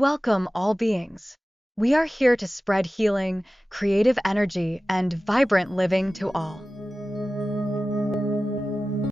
welcome all beings. We are here to spread healing, creative energy, and vibrant living to all.